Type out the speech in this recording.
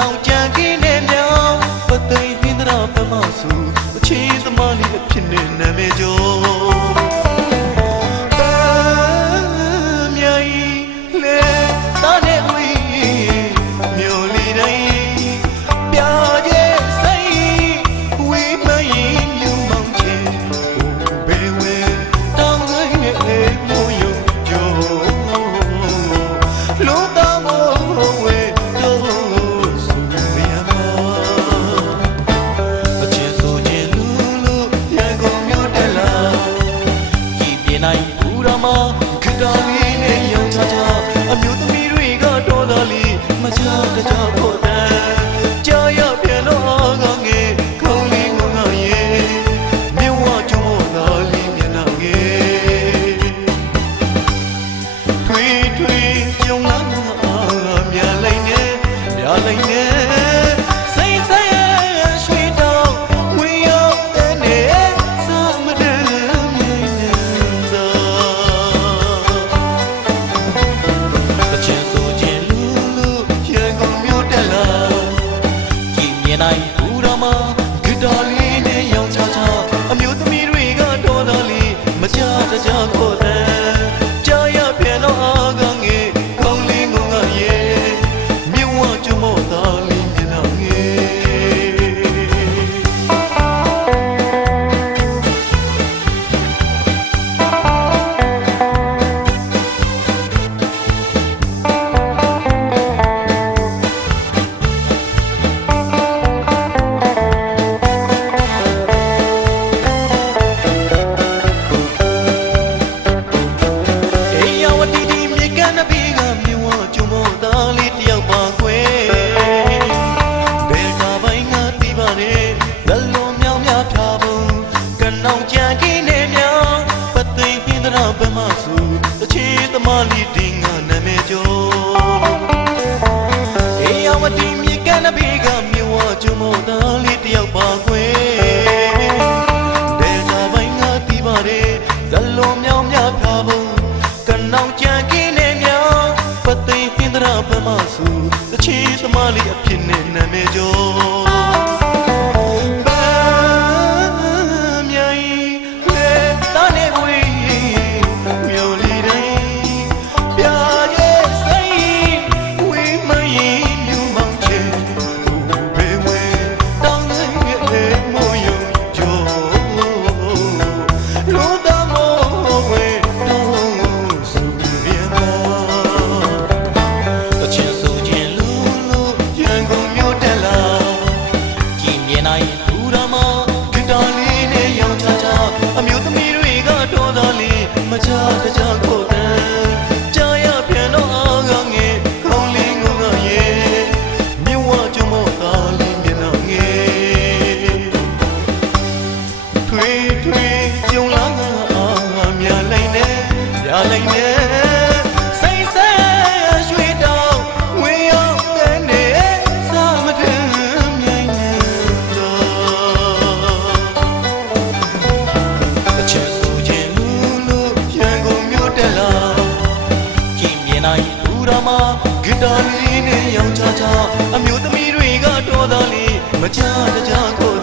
နောင်ကြံခင်းနေမြောင်ပသိဟင်းတော်ပမစုအချင်းသမားလေးအဖြစ်နဲ့နာမည်ကျော်နိုင်ဘူးရမခတလေးနဲ့ရောင်ချချအမျိုးသမီးတွေကတော်တော်လေးမချတကြဖို့တန်ကြာရပြန်တော့ငငယ်ခေါင်းလေးငငရဲ့မြဝကျုံးတော်သားလေးမျက်နှာငယ်ထွေးထွေးကြုံလာမြလိုက်နေမြလိုက်နေနိုင်ဘူးရမဂီတာလေးနဲ့ရောင်ချချအမျိုးသမီးတွေကတော်တော်လေးမချတကြဖို့တန်ကြာရပြန်တော့အားကငယ်ကောင်းလေးငုံငါရဲ့မြဝကျမောသားလေးမျက်နှာငယ်နောင်ကြံခင်းနေမြောင်ပသိဟင်းတော်ပမစုအချင်းသမားလေးတင်ငါနာမည်ကျော်အေးအောင်မတီမြေကမ်းနဘေးကမြေဝကျုံမောသားလေးတယောက်ပါခွေဒေတာပိုင်းငါတီးပါတယ်ဇလုံးမြောင်များဖာဖို့ကနောင်ကြံခင်းနေမြောင်ပသိဟင်းတော်ပမစုအချင်းသမားလေးအဖြစ်နဲ့နာမည်ကျော်အမျိုးသမီးတွေကတော်တော်လေးမချတကြဖို့တန်ကြာရပြန်တော့အားကငယ်ခေါင်းလေးငုံငါရဲ့မြဝကျုံမောသားလေးမျက်နှာငယ်ထွေးထွေးကြုံလာငါအားမြလိုက်နေမြလိုက်နေစိတ်ဆဲရွှေတောင်ဝေရောက်တဲ့နေစာမထင်မြိုင်နေနိုင်ဘူးရမဂီတာလေးနဲ့ရောင်ချချအမျိုးသမီးတွေကတော်တော်လေးမချတကြကို